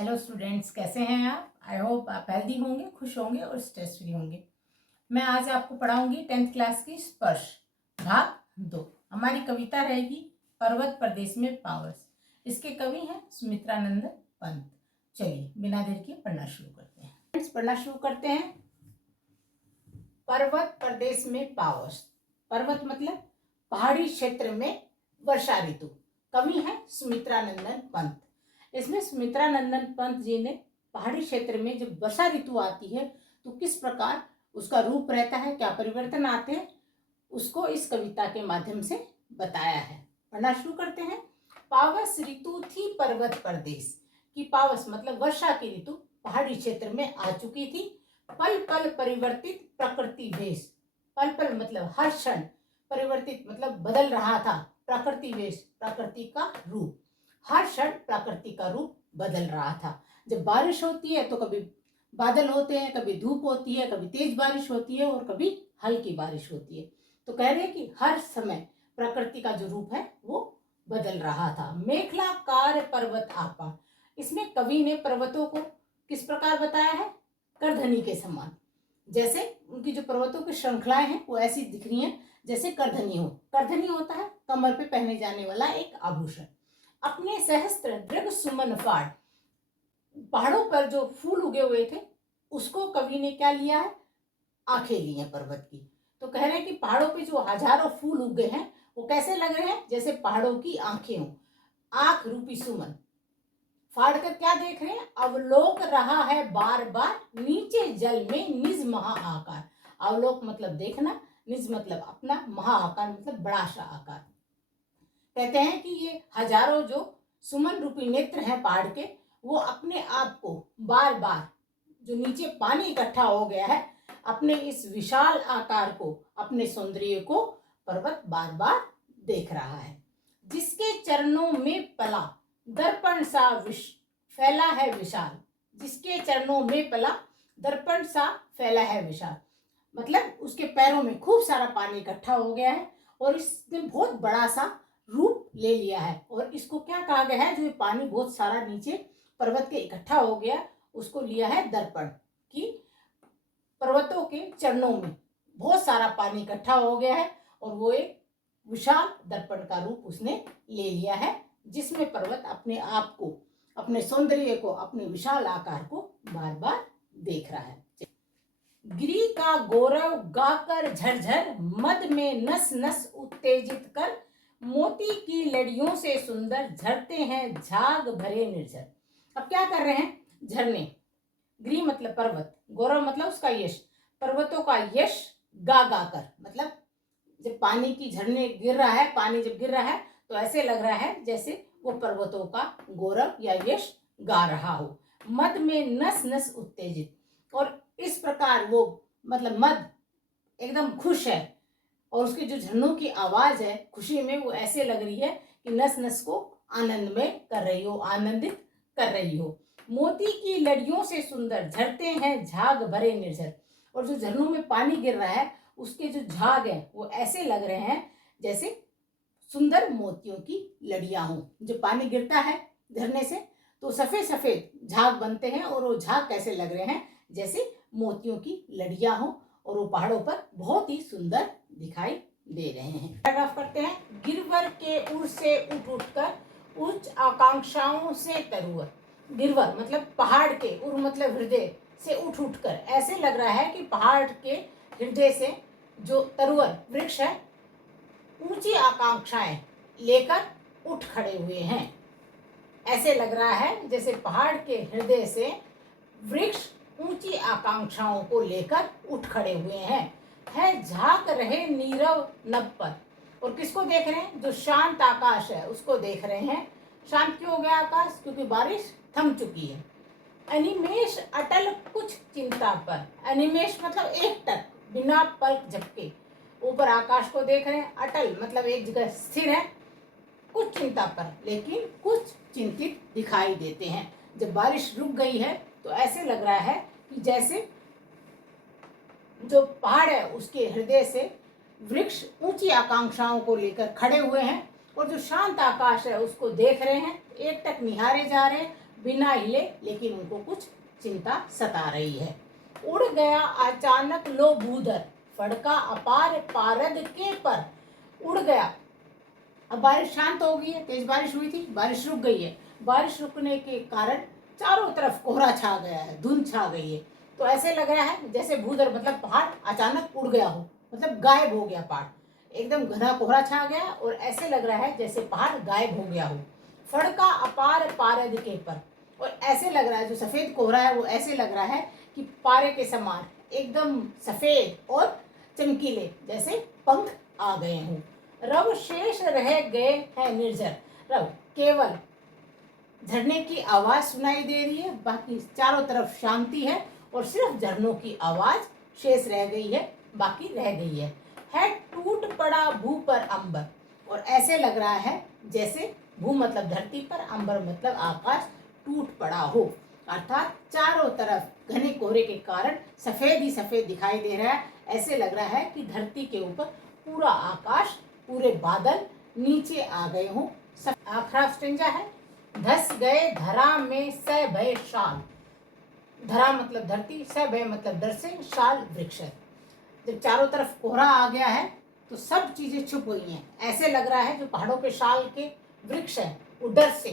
Hello students, कैसे हैं आप? आई होप आप हेल्दी होंगे, खुश होंगे और स्ट्रेस फ्री होंगे। मैं आज आपको पढ़ाऊंगी 10th क्लास की स्पर्श भाग 2। हमारी कविता रहेगी पर्वत प्रदेश में पावर्स। इसके कवि हैं सुमित्रा नंदन पंत। चलिए बिना देर के पढ़ना शुरू करते हैं। पढ़ना शुरू करते हैं। पर्वत प्रदेश में पावर्स। पर्वत मतलब पहाड़ी क्षेत्र में वर्षा ऋतु। कवि है सुमित्रा नंदन पंत। इसमें सुमित्रा नंदन पंत जी ने पहाड़ी क्षेत्र में जब वर्षा ऋतु आती है तो किस प्रकार उसका रूप रहता है, क्या परिवर्तन आते हैं, उसको इस कविता के माध्यम से बताया है। पढ़ना शुरू करते हैं। पावस ऋतु थी पर्वत प्रदेश की। पावस मतलब वर्षा की ऋतु पहाड़ी क्षेत्र में आ चुकी थी। पल पल परिवर्तित प्रकृति वेश। पल पल मतलब हर क्षण, परिवर्तित मतलब बदल रहा था, प्रकृति वेश प्रकृति का रूप। हर क्षण प्रकृति का रूप बदल रहा था। जब बारिश होती है तो कभी बादल होते हैं, कभी धूप होती है, कभी तेज बारिश होती है और कभी हल्की बारिश होती है। तो कह रहे हैं कि हर समय प्रकृति का जो रूप है वो बदल रहा था। मेखला कार पर्वत आपा। इसमें कवि ने पर्वतों को किस प्रकार बताया है? करधनी के समान। जैसे उनकी जो पर्वतों की श्रृंखलाएं हैं वो ऐसी दिख रही हैं जैसे करधनी हो। करधनी होता है कमर पे पहने जाने वाला एक आभूषण। अपने सहस्त्र दृढ़ सुमन फाड़। पहाड़ों पर जो फूल उगे हुए थे उसको कवि ने क्या लिया है? आंखें ली हैं पर्वत की। तो कह रहे हैं कि पहाड़ों पे जो हजारों फूल उगे हैं वो कैसे लग रहे हैं? जैसे पहाड़ों की आंखें हों। आंख रूपी सुमन फाड़ कर क्या देख रहे हैं? अवलोक रहा है बार बार नीचे जल में निज महा आकार। अवलोक मतलब देखना, निज मतलब अपना, महा आकार मतलब बड़ा सा आकार। कहते हैं कि ये हजारों जो सुमन रूपी नेत्र हैं पहाड़ के, वो अपने आप को बार बार, जो नीचे पानी इकट्ठा हो गया है, अपने इस विशाल आकार को, अपने सौंदर्य को पर्वत बार बार देख रहा है। जिसके चरणों में पला दर्पण सा फैला है विशाल। जिसके चरणों में पला दर्पण सा फैला है विशाल मतलब उसके पैरों में खूब सारा पानी इकट्ठा हो गया है और इसने बहुत बड़ा सा रूप ले लिया है। और इसको क्या कहा गया है? जो ये पानी बहुत सारा नीचे पर्वत के इकट्ठा हो गया उसको लिया है दर्पण। कि पर्वतों के चरणों में बहुत सारा पानी इकट्ठा हो गया है और वो एक विशाल दर्पण का रूप उसने ले लिया है, जिसमें पर्वत अपने आप को, अपने सौंदर्य को, अपने विशाल आकार को बार बार देख रहा है। गिरी का गौरव गाकर झरझर मद में नस नस उत्तेजित कर मोती की लड़ियों से सुंदर झरते हैं झाग भरे निर्झर। अब क्या कर रहे हैं? झरने। गिरी मतलब पर्वत, गौरव मतलब उसका यश, पर्वतों का यश गा गा कर मतलब जब पानी की झरने गिर रहा है, पानी जब गिर रहा है तो ऐसे लग रहा है जैसे वो पर्वतों का गौरव या यश गा रहा हो। मद में नस नस उत्तेजित, और इस प्रकार वो मतलब मद एकदम खुश है और उसकी जो झरनों की आवाज है खुशी में वो ऐसे लग रही है कि नस नस को आनंद में कर रही हो, आनंदित कर रही हो। मोती की लड़ियों से सुंदर झरते हैं झाग भरे निर्झर, और जो झरनों में पानी गिर रहा है उसके जो झाग है वो ऐसे लग रहे हैं जैसे सुंदर मोतियों की लड़ियां हों। जब पानी गिरता है झरने से तो सफेद सफेद झाग बनते हैं और वो झाग कैसे लग रहे हैं? जैसे मोतियों की लड़ियां हों, और वो पहाड़ों पर बहुत ही सुंदर दिखाई दे रहे हैं। पैराग्राफ करते हैं। गिरवर के उर से उठ उठकर उच्च आकांक्षाओं से तरुवर। गिरवर मतलब पहाड़ के, उर मतलब हृदय से उठ उठकर, ऐसे लग रहा है कि पहाड़ के हृदय से जो तरुवर वृक्ष है ऊंची आकांक्षाएं लेकर उठ खड़े हुए हैं। ऐसे लग रहा है जैसे पहाड़ के हृदय से वृक्ष ऊंची आकांक्षाओं को लेकर उठ खड़े हुए हैं। है झांक रहे नीरव नभ पर, और किसको देख रहे हैं? जो शांत आकाश है उसको देख रहे हैं। शांत क्यों हो गया आकाश? क्योंकि बारिश थम चुकी है। अनिमेष अटल कुछ चिंता पर। अनिमेष मतलब एक टक, बिना पलक झपके ऊपर आकाश को देख रहे हैं। अटल मतलब एक जगह स्थिर है। कुछ चिंता पर, लेकिन कुछ चिंतित दिखाई देते हैं। जब बारिश रुक गई है तो ऐसे लग रहा है कि जैसे जो पहाड़ है उसके हृदय से वृक्ष ऊंची आकांक्षाओं को लेकर खड़े हुए हैं और जो शांत आकाश है उसको देख रहे हैं, एक टक निहारे जा रहे हैं, बिना हिले, लेकिन उनको कुछ चिंता सता रही है। उड़ गया अचानक लो भूधर, फड़का अपार पारद के पर। उड़ गया, अब बारिश शांत हो गई है, तेज बारिश हुई थी, बारिश रुक गई है। बारिश रुकने के कारण चारों तरफ कोहरा छा गया है, धुंध छा गई है। तो ऐसे लग रहा है जैसे भूधर मतलब पहाड़ अचानक उड़ गया हो, मतलब गायब हो गया पहाड़, एकदम घना कोहरा छा गया और ऐसे लग रहा है जैसे पहाड़ गायब हो गया हो। फड़का अपार पारद के पर, और ऐसे लग रहा है जो सफेद कोहरा है वो ऐसे लग रहा है कि पारे के समान एकदम सफेद और चमकीले, जैसे पंख आ गए हों। रव शेष रह गए हैं निर्जर, रव केवल झरने की आवाज सुनाई दे रही है, बाकी चारों तरफ शांति है और सिर्फ झरनों की आवाज शेष रह गई है, बाकी रह गई है टूट पड़ा भू पर अंबर, और ऐसे लग रहा है जैसे भू मतलब धरती पर, अंबर मतलब आकाश टूट पड़ा हो, अर्थात चारों तरफ घने कोहरे के कारण सफेद ही सफेद दिखाई दे रहा है। ऐसे लग रहा है कि धरती के ऊपर पूरा आकाश, पूरे बादल नीचे आ गए हों। आखरा स्टेंजा है, धस गए धरा में स भय शाल। धरा मतलब धरती, स भय मतलब डर से, शाल वृक्ष है। जब चारों तरफ कोहरा आ गया है तो सब चीजें छुप गई हैं। ऐसे लग रहा है जो पहाड़ों के शाल के वृक्ष है वो डर से,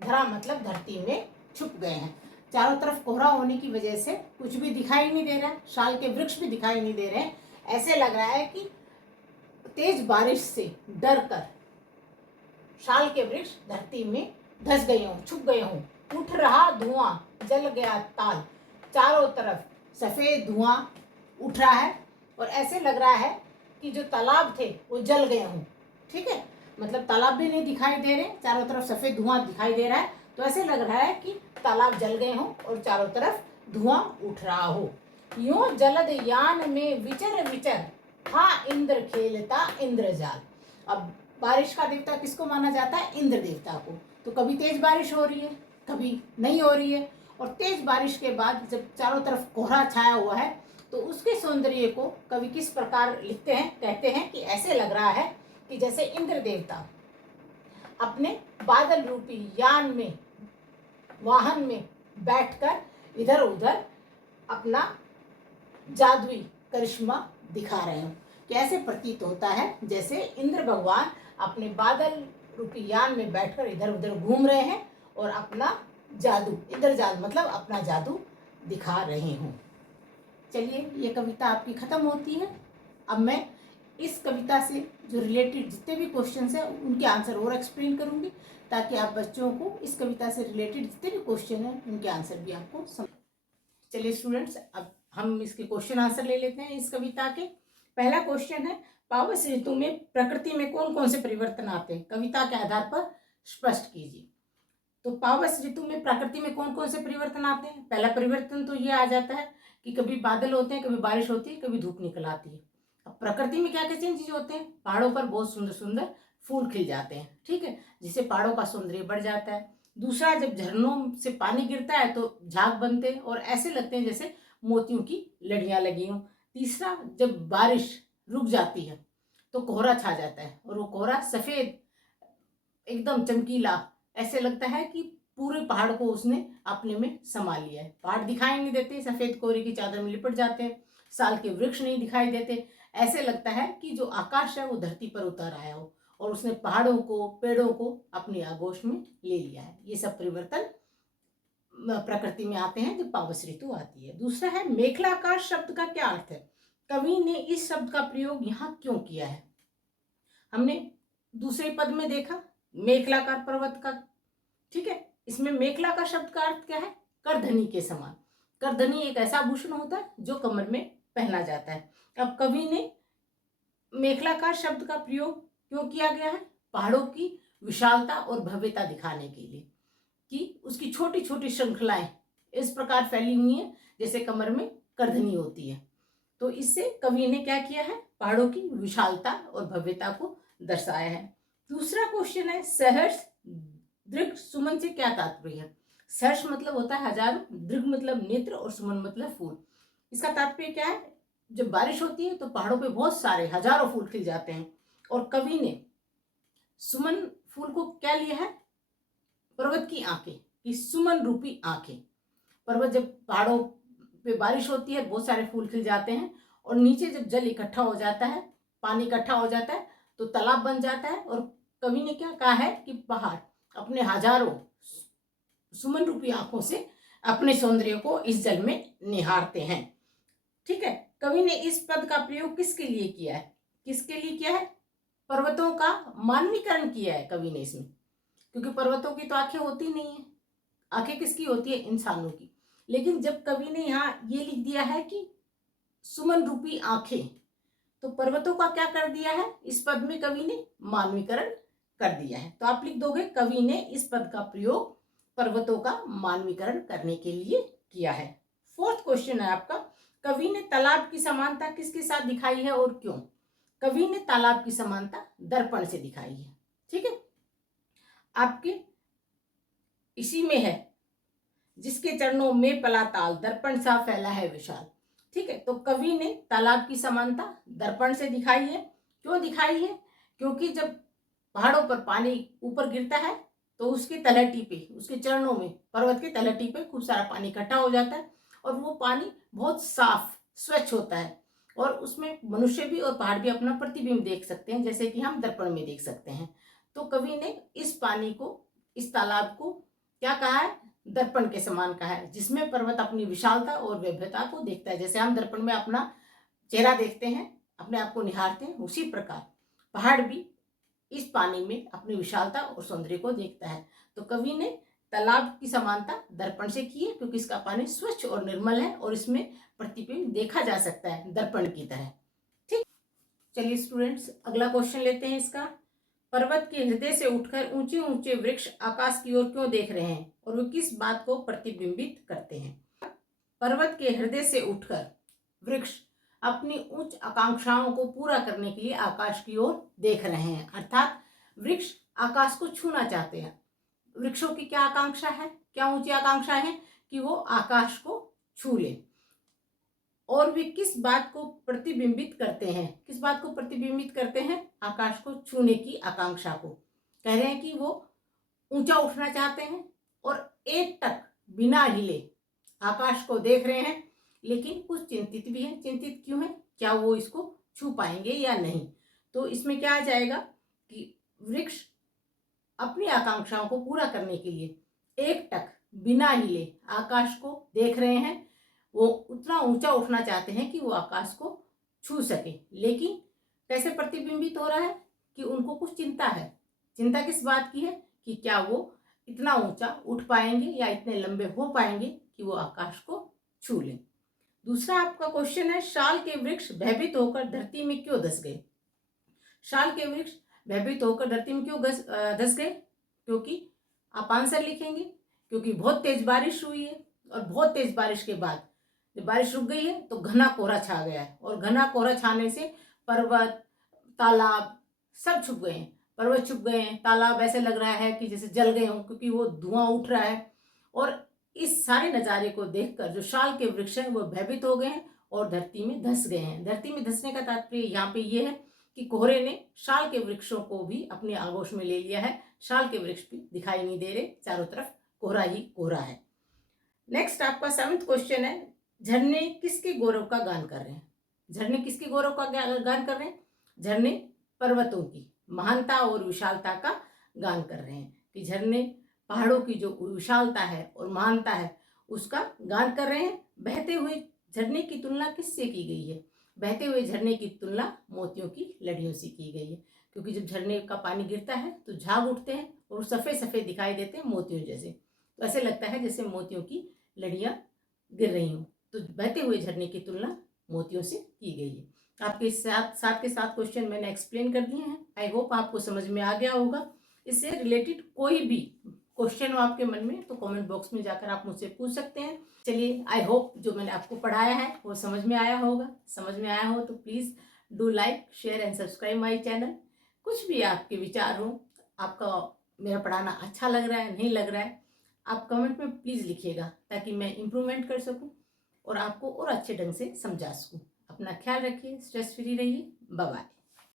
धरा मतलब धरती में छुप गए हैं। चारों तरफ कोहरा होने की वजह से कुछ भी दिखाई नहीं दे रहा है, शाल के वृक्ष भी दिखाई नहीं दे रहे हैं। ऐसे लग रहा है कि तेज बारिश से डर कर शाल के वृक्ष धरती में धस गए हों, छुप गए हों। उठ रहा धुआं जल गया ताल, चारों तरफ सफेद धुआं उठ रहा है और ऐसे लग रहा है कि जो तालाब थे वो जल गए हों। ठीक है, मतलब तालाब भी नहीं दिखाई दे रहे, चारों तरफ सफेद धुआं दिखाई दे रहा है, तो ऐसे लग रहा है कि तालाब जल गए हों और चारों तरफ धुआं उठ रहा हो। यूं जलद यान में विचर विचर था इंद्र खेलता इंद्रजाल। अब बारिश का देवता किसको माना जाता है? इंद्र देवता को। तो कभी तेज बारिश हो रही है, कभी नहीं हो रही है, और तेज बारिश के बाद जब चारों तरफ कोहरा छाया हुआ है तो उसके सौंदर्य को कवि किस प्रकार लिखते हैं? कहते हैं कि ऐसे लग रहा है कि जैसे इंद्र देवता अपने बादल रूपी यान में, वाहन में बैठकर इधर उधर अपना जादुई करिश्मा दिखा रहे हो। कैसे प्रतीत होता है जैसे इंद्र भगवान अपने बादल रूपी यान में बैठकर इधर उधर घूम रहे हैं और अपना जादू, इंद्रजाल मतलब अपना जादू दिखा रहे हों। चलिए, ये कविता आपकी खत्म होती है। अब मैं इस कविता से जो रिलेटेड जितने भी क्वेश्चंस हैं उनके आंसर और एक्सप्लेन करूंगी, ताकि आप बच्चों को इस कविता से रिलेटेड जितने भी क्वेश्चन हैं उनके आंसर भी आपको समझ। चलिए स्टूडेंट्स, अब हम इसके क्वेश्चन आंसर ले लेते हैं इस कविता के। पहला क्वेश्चन है, पावस ऋतु में प्रकृति में कौन कौन से परिवर्तन आते हैं? कविता के आधार पर स्पष्ट कीजिए। तो पावस ऋतु में प्रकृति में कौन कौन से परिवर्तन आते हैं? पहला परिवर्तन तो ये आ जाता है कि कभी बादल होते हैं, कभी बारिश होती है, कभी धूप निकल आती है। अब प्रकृति में क्या क्या चेंजेस होते हैं? पहाड़ों पर बहुत सुंदर सुंदर फूल खिल जाते हैं, ठीक है, जिससे पहाड़ों का सौंदर्य बढ़ जाता है। दूसरा, जब झरनों से पानी गिरता है तो झाग बनते हैं और ऐसे लगते हैं जैसे मोतियों की लड़ियां लगी हों। तीसरा, जब बारिश रुक जाती है तो कोहरा छा जाता है और वो कोहरा सफेद एकदम चमकीला, ऐसे लगता है कि पूरे पहाड़ को उसने अपने में समा लिया है। पहाड़ दिखाई नहीं देते, सफेद कोहरे की चादर में लिपट जाते हैं, साल के वृक्ष नहीं दिखाई देते, ऐसे लगता है कि जो आकाश है वो धरती पर उतर आया हो और उसने पहाड़ों को, पेड़ों को अपनी आगोश में ले लिया है। ये सब परिवर्तन प्रकृति में आते हैं जब पावस ऋतु आती है। दूसरा है, मेखलाकार शब्द का क्या अर्थ है? कवि ने इस शब्द का प्रयोग यहाँ क्यों किया है? हमने दूसरे पद में देखा मेखलाकार पर्वत का, ठीक है, इसमें मेखला का शब्द का अर्थ क्या है? करधनी के समान। करधनी एक ऐसा आभूषण होता है जो कमर में पहना जाता है। अब कवि ने मेखलाकार शब्द का प्रयोग क्यों किया गया है? पहाड़ों की विशालता और भव्यता दिखाने के लिए, कि उसकी छोटी छोटी श्रृंखलाएं इस प्रकार फैली हुई हैं जैसे कमर में करधनी होती है। तो इससे कवि ने क्या किया है? पहाड़ों की विशालता और भव्यता को दर्शाया है। दूसरा क्वेश्चन है, सहर्ष दृग सुमन से क्या तात्पर्य है? सहर्ष मतलब होता है हजारों, दृग मतलब नेत्र और सुमन मतलब फूल। इसका तात्पर्य क्या है? जब बारिश होती है तो पहाड़ों पे बहुत सारे हजारों फूल खिल जाते हैं और कवि ने सुमन फूल को क्या लिया है? पर्वत की आंखें, कि सुमन रूपी आंखें। पर्वत, जब पहाड़ों पे बारिश होती है, बहुत सारे फूल खिल जाते हैं और नीचे जब जल इकट्ठा हो जाता है, पानी इकट्ठा हो जाता है तो तालाब बन जाता है। और कवि ने क्या कहा है कि पहाड़ अपने हजारों सुमन रूपी आंखों से अपने सौंदर्य को इस जल में निहारते हैं। ठीक है, कवि ने इस पद का प्रयोग किसके लिए किया है? किसके लिए किया है? पर्वतों का मानवीकरण किया है कवि ने इसमें, क्योंकि पर्वतों की तो आंखें होती नहीं है। आंखें किसकी होती है? इंसानों की। लेकिन जब कवि ने यहाँ ये लिख दिया है कि सुमन रूपी आंखें, तो पर्वतों का क्या कर दिया है? इस पद में कवि ने मानवीकरण कर दिया है। तो आप लिख दोगे कवि ने इस पद का प्रयोग पर्वतों का मानवीकरण करने के लिए किया है। फोर्थ क्वेश्चन है आपका, कवि ने तालाब की समानता किसके साथ दिखाई है और क्यों? कवि ने तालाब की समानता दर्पण से दिखाई है। ठीक है, आपके इसी में है, जिसके चरणों में पला ताल, दर्पण सा फैला है विशाल। ठीक है, तो कवि ने तालाब की समानता दर्पण से दिखाई है। क्यों दिखाई है? क्योंकि जब पहाड़ों पर पानी ऊपर गिरता है तो उसके तलहटी पे, उसके चरणों में, पर्वत के तलहटी पे खूब सारा पानी इकट्ठा हो जाता है और वो पानी बहुत साफ स्वच्छ होता है और उसमें मनुष्य भी और पहाड़ भी अपना प्रतिबिंब देख सकते हैं, जैसे कि हम दर्पण में देख सकते हैं। तो कवि ने इस पानी को, इस तालाब को क्या कहा है? दर्पण के समान कहा है, जिसमें पर्वत अपनी विशालता और वैभवता को देखता है। जैसे हम दर्पण में अपना चेहरा देखते हैं, अपने आप को निहारते हैं, उसी प्रकार पहाड़ भी इस पानी में अपनी विशालता और सौंदर्य को देखता है। तो कवि ने तालाब की समानता दर्पण से की है, क्योंकि इसका पानी स्वच्छ और निर्मल है और इसमें प्रतिबिंब देखा जा सकता है दर्पण की तरह। ठीक, चलिए स्टूडेंट्स, अगला क्वेश्चन लेते हैं इसका। पर्वत के हृदय से उठकर ऊंचे ऊंचे वृक्ष आकाश की ओर क्यों देख रहे हैं और वे किस बात को प्रतिबिंबित करते हैं? पर्वत के हृदय से उठकर वृक्ष अपनी उच्च आकांक्षाओं को पूरा करने के लिए आकाश की ओर देख रहे हैं, अर्थात वृक्ष आकाश को छूना चाहते हैं। वृक्षों की क्या आकांक्षा है? क्या ऊंची आकांक्षा है? कि वो आकाश को छू ले। और वे किस बात को प्रतिबिंबित करते हैं? किस बात को प्रतिबिंबित करते हैं? आकाश को छूने की आकांक्षा को। कह रहे हैं कि वो ऊंचा उठना चाहते हैं और एक टक बिना हिले आकाश को देख रहे हैं, लेकिन कुछ चिंतित भी हैं। चिंतित क्यों है? क्या वो इसको छू पाएंगे या नहीं? तो इसमें क्या आ जाएगा कि वृक्ष अपनी आकांक्षाओं को पूरा करने के लिए एक टक बिना हिले आकाश को देख रहे हैं। वो उतना ऊंचा उठना चाहते हैं कि वो आकाश को छू सके, लेकिन कैसे प्रतिबिंबित हो रहा है? कि उनको कुछ चिंता है। चिंता किस बात की है? कि क्या वो इतना ऊंचा उठ पाएंगे या इतने लंबे हो पाएंगे कि वो आकाश को छू लें। दूसरा आपका क्वेश्चन है, शाल के वृक्ष भयभीत होकर धरती में क्यों धस गए? शाल के वृक्ष भयभीत होकर धरती में क्यों धस गए? क्योंकि आप आंसर लिखेंगे, क्योंकि बहुत तेज बारिश हुई है और बहुत तेज बारिश के बाद जब बारिश रुक गई है तो घना कोहरा छा गया है और घना कोहरा छाने से पर्वत, तालाब सब छुप गए हैं। पर्वत छुप गए हैं, तालाब ऐसे लग रहा है कि जैसे जल गए हों, क्योंकि वो धुआं उठ रहा है। और इस सारे नज़ारे को देखकर जो शाल के वृक्ष हैं वो भयभीत हो गए हैं और धरती में धस गए हैं। धरती में धसने का तात्पर्य यहाँ पे ये है कि कोहरे ने शाल के वृक्षों को भी अपने आगोश में ले लिया है। शाल के वृक्ष भी दिखाई नहीं दे रहे, चारों तरफ कोहरा ही कोहरा है। नेक्स्ट आपका 7th क्वेश्चन है, झरने किसके गौरव का गान कर रहे हैं? झरने किसके गौरव का गान कर रहे हैं? झरने पर्वतों की महानता और विशालता का गान कर रहे हैं, कि झरने पहाड़ों की जो विशालता है और महानता है उसका गान कर रहे हैं। बहते हुए झरने की तुलना किससे की गई है? बहते हुए झरने की तुलना मोतियों की लड़ियों से की गई है, क्योंकि जब झरने का पानी गिरता है तो झाग उठते हैं और सफ़ेद सफ़ेद दिखाई देते हैं मोतियों जैसे। तो ऐसे लगता है जैसे मोतियों की लड़ियाँ गिर रही हों। तो बहते हुए झरने की तुलना मोतियों से की गई है। आपके साथ के साथ क्वेश्चन मैंने एक्सप्लेन कर दिए हैं। आई होप आपको समझ में आ गया होगा। इससे रिलेटेड कोई भी क्वेश्चन हो आपके मन में तो कमेंट बॉक्स में जाकर आप मुझसे पूछ सकते हैं। चलिए, आई होप जो मैंने आपको पढ़ाया है वो समझ में आया होगा। समझ में आया हो तो please do like, share and subscribe my channel. कुछ भी आपके विचार हो, आपका मेरा पढ़ाना अच्छा लग रहा है, नहीं लग रहा है, आप कमेंट में प्लीज़ लिखिएगा, ताकि मैं इम्प्रूवमेंट कर सकूं और आपको और अच्छे ढंग से समझा सकूं। अपना ख्याल रखिए, स्ट्रेस फ्री रहिए। Bye bye.